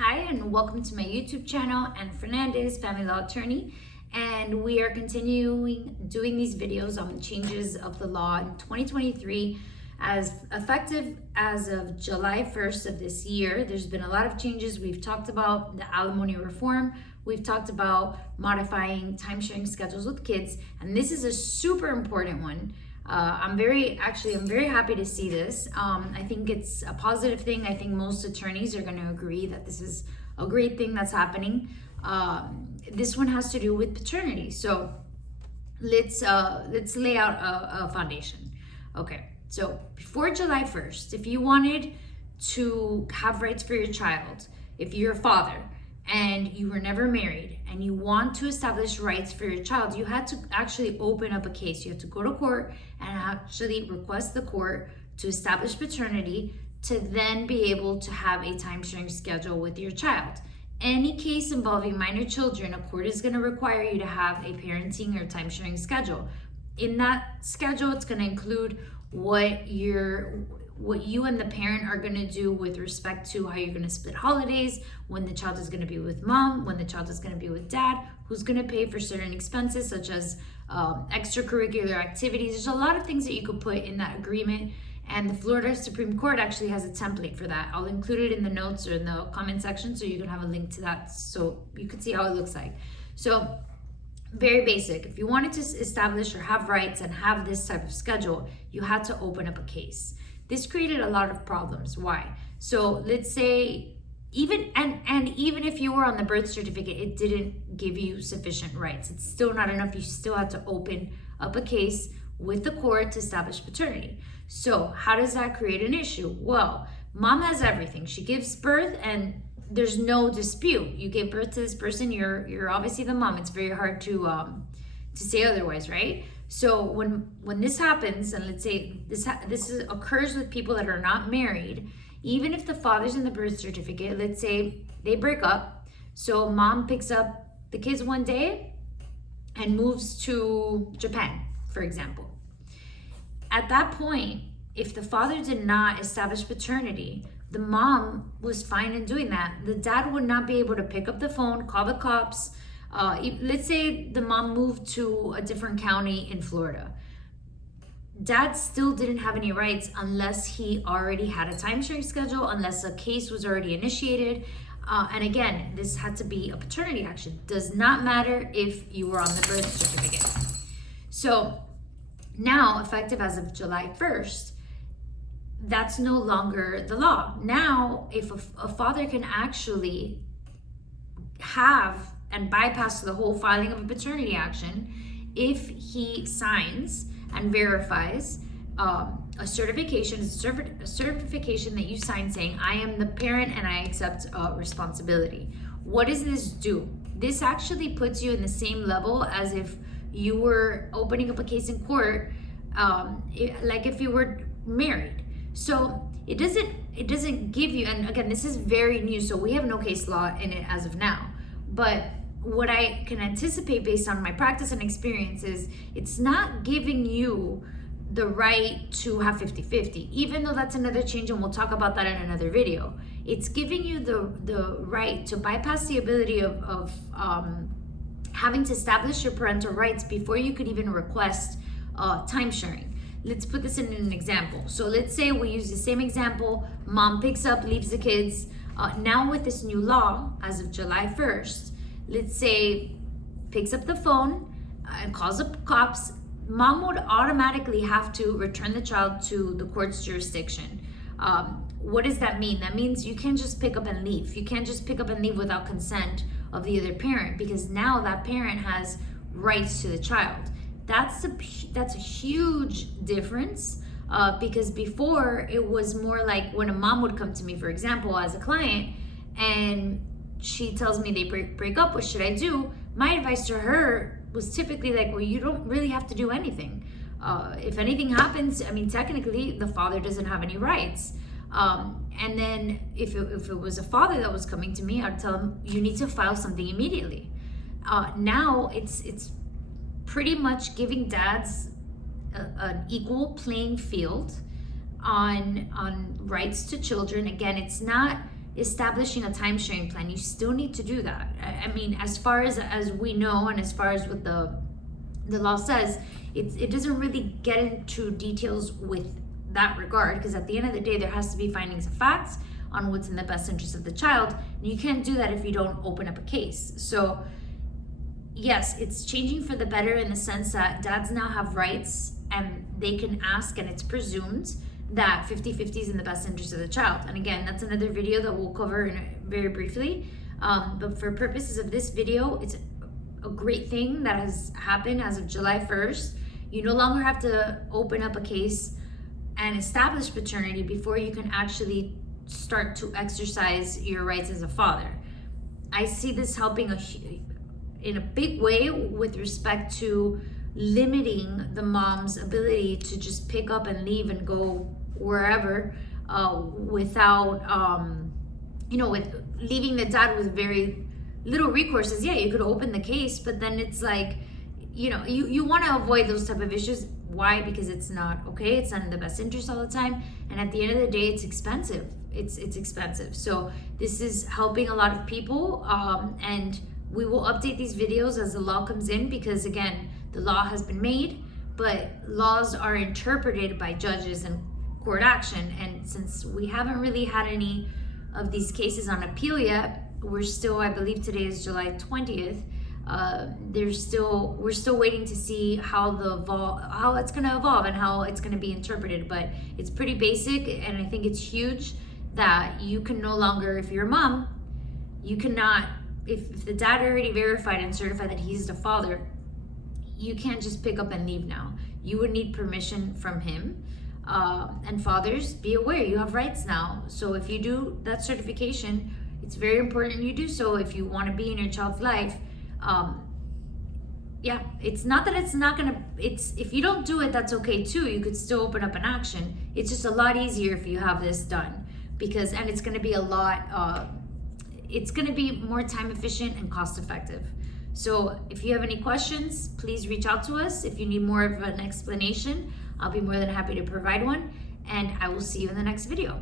Hi, and welcome to my YouTube channel, Ann Fernandez, family law attorney. And we are continuing doing these videos on the changes of the law in 2023 as effective as of July 1st of this year. There's been a lot of changes. We've talked about the alimony reform. We've talked about modifying time-sharing schedules with kids. And this is a super important one. I'm very happy to see this. I think it's a positive thing. I think most attorneys are going to agree that this is a great thing that's happening. This one has to do with paternity. So let's lay out a foundation. Okay, so before July 1st, if you wanted to have rights for your child, if you're a father and you were never married and you want to establish rights for your child, you had to actually open up a case. You had to go to court and actually request the court to establish paternity to then be able to have a time-sharing schedule with your child. Any case involving minor children, a court is going to require you to have a parenting or time-sharing schedule. In that schedule, it's going to include what you and the parent are going to do with respect to how you're going to split holidays, when the child is going to be with mom, when the child is going to be with dad, who's going to pay for certain expenses such as extracurricular activities. There's a lot of things that you could put in that agreement, and the Florida Supreme Court actually has a template for that. I'll include it in the notes or in the comment section so you can have a link to that so you can see how it looks like. So very basic. If you wanted to establish or have rights and have this type of schedule, you had to open up a case. This created a lot of problems. Why? So let's say even if you were on the birth certificate, it didn't give you sufficient rights. It's still not enough. You still had to open up a case with the court to establish paternity. So how does that create an issue? Well, mom has everything. She gives birth and there's no dispute. You gave birth to this person. You're obviously the mom. It's very hard to say otherwise, right? So when this happens, and let's say this occurs with people that are not married, even if the father's in the birth certificate, let's say they break up, so mom picks up the kids one day and moves to Japan, for example. At that point, if the father did not establish paternity, the mom was fine in doing that. The dad would not be able to pick up the phone, call the cops. Let's say the mom moved to a different county in Florida. Dad still didn't have any rights unless he already had a time-sharing schedule, unless a case was already initiated. And again, this had to be a paternity action. Does not matter if you were on the birth certificate. So now, effective as of July 1st, that's no longer the law. Now, if a father can actually have and bypass the whole filing of a paternity action if he signs and verifies a certification that you sign saying, I am the parent and I accept responsibility. What does this do? This actually puts you in the same level as if you were opening up a case in court, like if you were married. So it doesn't give you, and again, this is very new, so we have no case law in it as of now. But what I can anticipate based on my practice and experience is it's not giving you the right to have 50-50, even though that's another change, and we'll talk about that in another video. It's giving you the right to bypass the ability of having to establish your parental rights before you could even request time sharing. Let's put this in an example. So let's say we use the same example. Mom picks up, leaves the kids. Now with this new law, as of July 1st, let's say picks up the phone and calls up cops, mom would automatically have to return the child to the court's jurisdiction. What does that mean? That means you can't just pick up and leave. You can't just pick up and leave without consent of the other parent, because now that parent has rights to the child. That's a huge difference, because before it was more like when a mom would come to me, for example, as a client, and she tells me they break up, what should I do? My advice to her was typically like, well, you don't really have to do anything. If anything happens, I mean, technically the father doesn't have any rights. And then if it was a father that was coming to me, I'd tell him, you need to file something immediately. Now it's pretty much giving dads an equal playing field on rights to children. Again, it's not establishing a time sharing plan, you still need to do that. I mean, as far as we know, and as far as what the law says, it doesn't really get into details with that regard, because at the end of the day, there has to be findings of facts on what's in the best interest of the child. And you can't do that if you don't open up a case. So yes, it's changing for the better in the sense that dads now have rights and they can ask, and it's presumed that 50-50 is in the best interest of the child. And again, that's another video that we'll cover very briefly. But for purposes of this video, it's a great thing that has happened as of July 1st. You no longer have to open up a case and establish paternity before you can actually start to exercise your rights as a father. I see this helping in a big way with respect to limiting the mom's ability to just pick up and leave and go wherever without, with leaving the dad with very little recourses. Yeah, you could open the case, but then it's like, you want to avoid those type of issues. Why? Because it's not okay. It's not in the best interest all the time. And at the end of the day, it's expensive. It's expensive. So this is helping a lot of people. And we will update these videos as the law comes in, because again, the law has been made, but laws are interpreted by judges and court action. And since we haven't really had any of these cases on appeal yet, we're still, I believe today is July 20th. We're still waiting to see how it's going to evolve and how it's going to be interpreted. But it's pretty basic, and I think it's huge that you can no longer, if you're a mom, you cannot, if the dad already verified and certified that he's the father, you can't just pick up and leave now. You would need permission from him. And fathers, be aware, you have rights now. So if you do that certification, it's very important you do so if you want to be in your child's life. It's not that it's not gonna, if you don't do it, that's okay too. You could still open up an action. It's just a lot easier if you have this done, and it's gonna be it's gonna be more time efficient and cost effective. So if you have any questions, please reach out to us. If you need more of an explanation, I'll be more than happy to provide one, and I will see you in the next video.